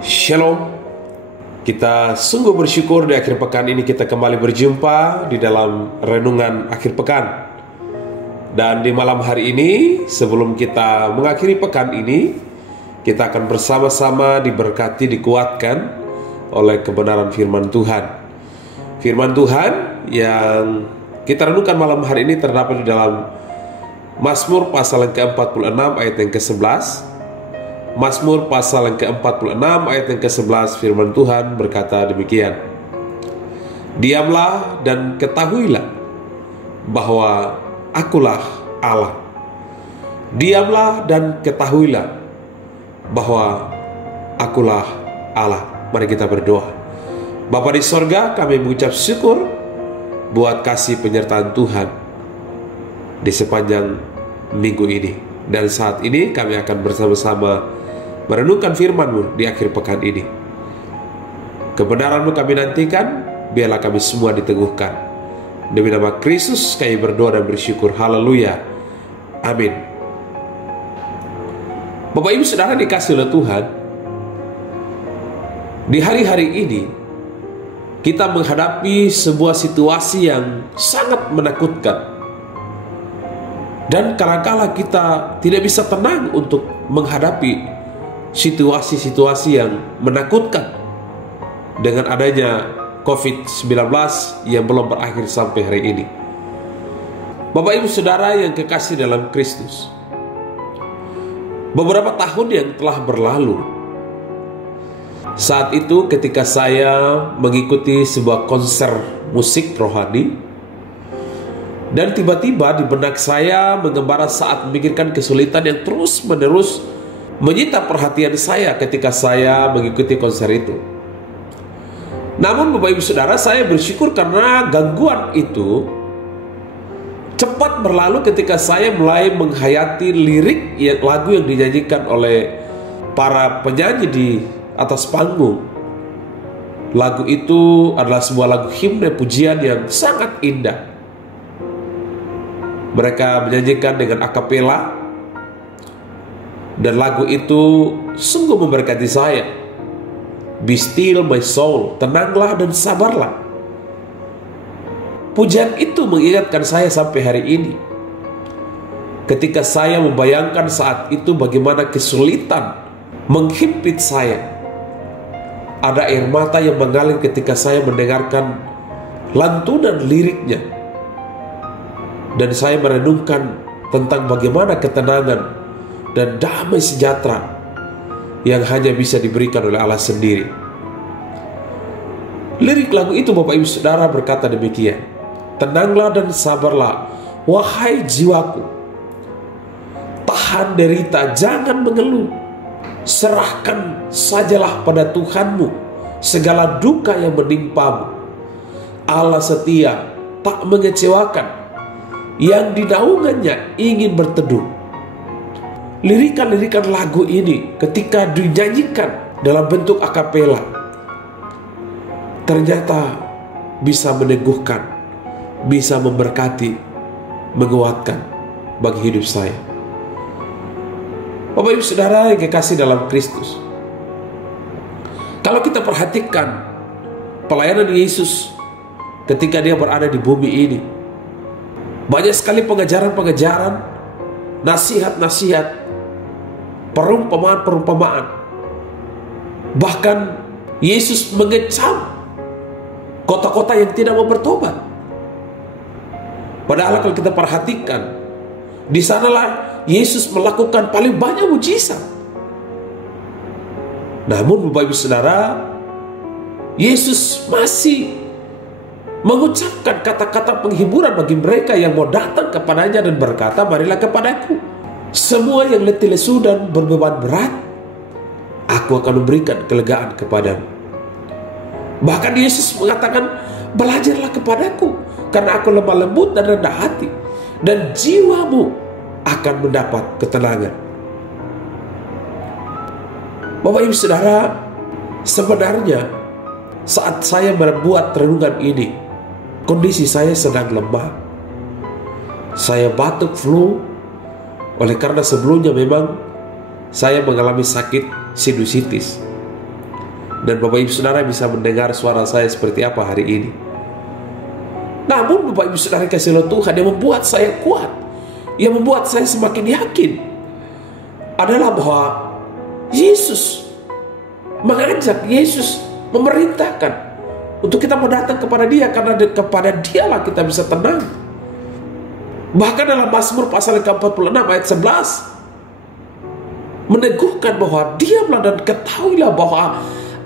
Shalom. Kita sungguh bersyukur di akhir pekan ini kita kembali berjumpa di dalam renungan akhir pekan. Dan di malam hari ini, sebelum kita mengakhiri pekan ini, kita akan bersama-sama diberkati, dikuatkan oleh kebenaran firman Tuhan. Firman Tuhan yang kita renungkan malam hari ini terdapat di dalam Mazmur pasal yang ke-46 ayat yang ke-11. Mazmur pasal yang ke-46 ayat yang ke-11, firman Tuhan berkata demikian: Diamlah dan ketahuilah bahwa akulah Allah. Diamlah dan ketahuilah bahwa akulah Allah. Mari kita berdoa. Bapa di sorga, kami mengucap syukur buat kasih penyertaan Tuhan di sepanjang minggu ini. Dan saat ini kami akan bersama-sama merenungkan firman-Mu di akhir pekan ini. Kebenaran-Mu kami nantikan, biarlah kami semua diteguhkan. Demi nama Kristus kami berdoa dan bersyukur. Haleluya. Amin. Bapak Ibu Saudara dikasih oleh Tuhan, di hari-hari ini kita menghadapi sebuah situasi yang sangat menakutkan. Dan kadang-kala kita tidak bisa tenang untuk menghadapi situasi-situasi yang menakutkan dengan adanya COVID-19 yang belum berakhir sampai hari ini. Bapak Ibu Saudara yang kekasih dalam Kristus, beberapa tahun yang telah berlalu, saat itu ketika saya mengikuti sebuah konser musik rohani, dan tiba-tiba di benak saya mengembara saat memikirkan kesulitan yang terus-menerus menyita perhatian saya ketika saya mengikuti konser itu. Namun Bapak Ibu Saudara, saya bersyukur karena gangguan itu cepat berlalu ketika saya mulai menghayati lirik lagu yang dinyanyikan oleh para penyanyi di atas panggung. Lagu itu adalah sebuah lagu himne pujian yang sangat indah. Mereka menyanyikan dengan akapela, dan lagu itu sungguh memberkati saya. Be still my soul, tenanglah dan sabarlah. Pujian itu mengingatkan saya sampai hari ini. Ketika saya membayangkan saat itu bagaimana kesulitan menghimpit saya, ada air mata yang mengalir ketika saya mendengarkan lantunan liriknya. Dan saya merenungkan tentang bagaimana ketenangan dan damai sejahtera yang hanya bisa diberikan oleh Allah sendiri. Lirik lagu itu Bapak Ibu Saudara berkata demikian: Tenanglah dan sabarlah, wahai jiwaku. Tahan derita, jangan mengeluh. Serahkan sajalah pada Tuhanmu segala duka yang menimpamu. Allah setia, tak mengecewakan. Yang di naungannya ingin berteduh. Lirikan-lirikan lagu ini ketika dinyanyikan dalam bentuk akapela ternyata bisa meneguhkan, bisa memberkati, menguatkan bagi hidup saya. Bapak Ibu Saudara yang kekasih dalam Kristus, kalau kita perhatikan pelayanan Yesus ketika dia berada di bumi ini, banyak sekali pengajaran-pengajaran, nasihat-nasihat, perumpamaan-perumpamaan. Bahkan Yesus mengecam kota-kota yang tidak mau bertobat. Padahal kalau kita perhatikan, di sanalah Yesus melakukan paling banyak mujizat. Namun Bapak Ibu Saudara, Yesus masih mengucapkan kata-kata penghiburan bagi mereka yang mau datang kepadanya dan berkata, marilah kepadaku, semua yang letih lesu dan berbeban berat, aku akan memberikan kelegaan kepadamu. Bahkan Yesus mengatakan, belajarlah kepadaku, karena aku lemah lembut dan rendah hati, dan jiwamu akan mendapat ketenangan. Bapak Ibu Saudara, sebenarnya saat saya membuat renungan ini, kondisi saya sedang lemah. Saya batuk flu, oleh karena sebelumnya memang saya mengalami sakit sinusitis. Dan Bapak Ibu Saudara bisa mendengar suara saya seperti apa hari ini. Namun Bapak Ibu Saudara kasih oleh Tuhan, yang membuat saya kuat, yang membuat saya semakin yakin adalah bahwa Yesus mengajak, Yesus memerintahkan untuk kita mau datang kepada Dia, karena kepada Dialah kita bisa tenang. Bahkan dalam Mazmur pasal ke-46 ayat 11 meneguhkan bahwa diamlah dan ketahuilah bahwa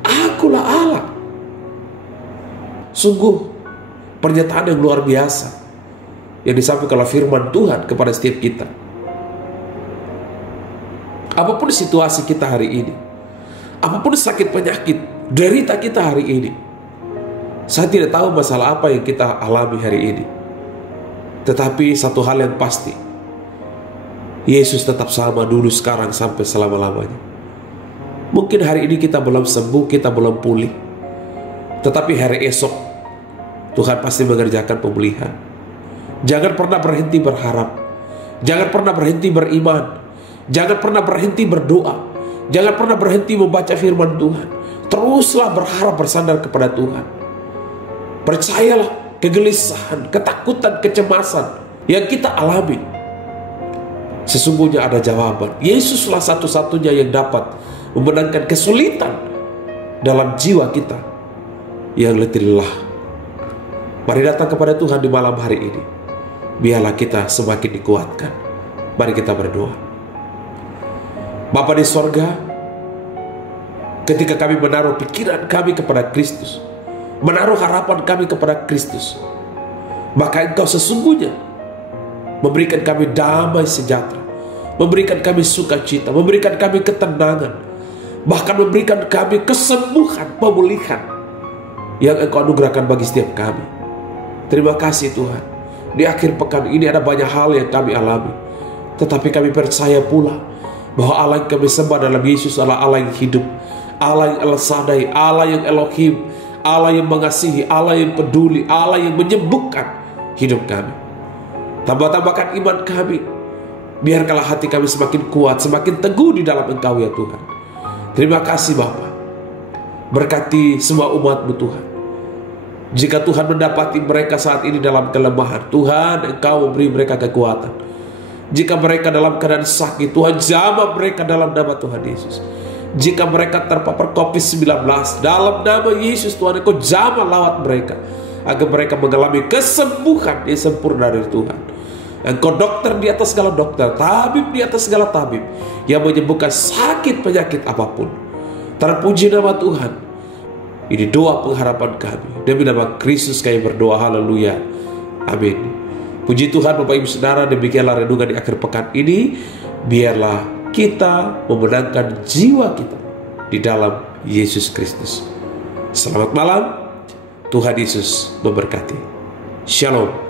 Akulah Allah. Sungguh pernyataan yang luar biasa yang disampaikan oleh firman Tuhan kepada setiap kita. Apapun situasi kita hari ini, apapun sakit penyakit, derita kita hari ini, saya tidak tahu masalah apa yang kita alami hari ini. Tetapi satu hal yang pasti, Yesus tetap sama dulu, sekarang, sampai selama-lamanya. Mungkin hari ini kita belum sembuh, kita belum pulih, tetapi hari esok Tuhan pasti mengerjakan pemulihan. Jangan pernah berhenti berharap, jangan pernah berhenti beriman, jangan pernah berhenti berdoa, jangan pernah berhenti membaca firman Tuhan. Teruslah berharap, bersandar kepada Tuhan. Percayalah, kegelisahan, ketakutan, kecemasan yang kita alami, sesungguhnya ada jawaban. Yesuslah satu-satunya yang dapat memenangkan kesulitan dalam jiwa kita yang letih lelah. Mari datang kepada Tuhan di malam hari ini. Biarlah kita semakin dikuatkan. Mari kita berdoa. Bapa di sorga, ketika kami menaruh pikiran kami kepada Kristus, menaruh harapan kami kepada Kristus, maka Engkau sesungguhnya memberikan kami damai sejahtera, memberikan kami sukacita, memberikan kami ketenangan, bahkan memberikan kami kesembuhan, pemulihan yang Engkau anugerahkan bagi setiap kami. Terima kasih Tuhan. Di akhir pekan ini ada banyak hal yang kami alami, tetapi kami percaya pula bahwa Allah yang kami sembah dalam Yesus adalah Allah yang hidup, Allah yang El-Shaddai, Allah yang Elohim, Allah yang mengasihi, Allah yang peduli, Allah yang menyembuhkan hidup kami. Tambah-tambahkan iman kami. Biarkanlah hati kami semakin kuat, semakin teguh di dalam Engkau ya Tuhan. Terima kasih Bapa. Berkati semua umat-Mu Tuhan. Jika Tuhan mendapati mereka saat ini dalam kelemahan, Tuhan Engkau memberi mereka kekuatan. Jika mereka dalam keadaan sakit, Tuhan jamah mereka dalam nama Tuhan Yesus. Jika mereka terpapar COVID-19, dalam nama Yesus Tuhan Engkau jamah lawat mereka, agar mereka mengalami kesembuhan yang sempurna dari Tuhan. Engkau dokter di atas segala dokter, tabib di atas segala tabib, yang menyembuhkan sakit penyakit apapun. Terpuji nama Tuhan. Ini doa pengharapan kami. Demi nama Kristus kami berdoa, haleluya, amin. Puji Tuhan Bapak Ibu Saudara, demikianlah renungan di akhir pekan ini. Biarlah kita memenangkan jiwa kita di dalam Yesus Kristus. Selamat malam, Tuhan Yesus memberkati. Shalom.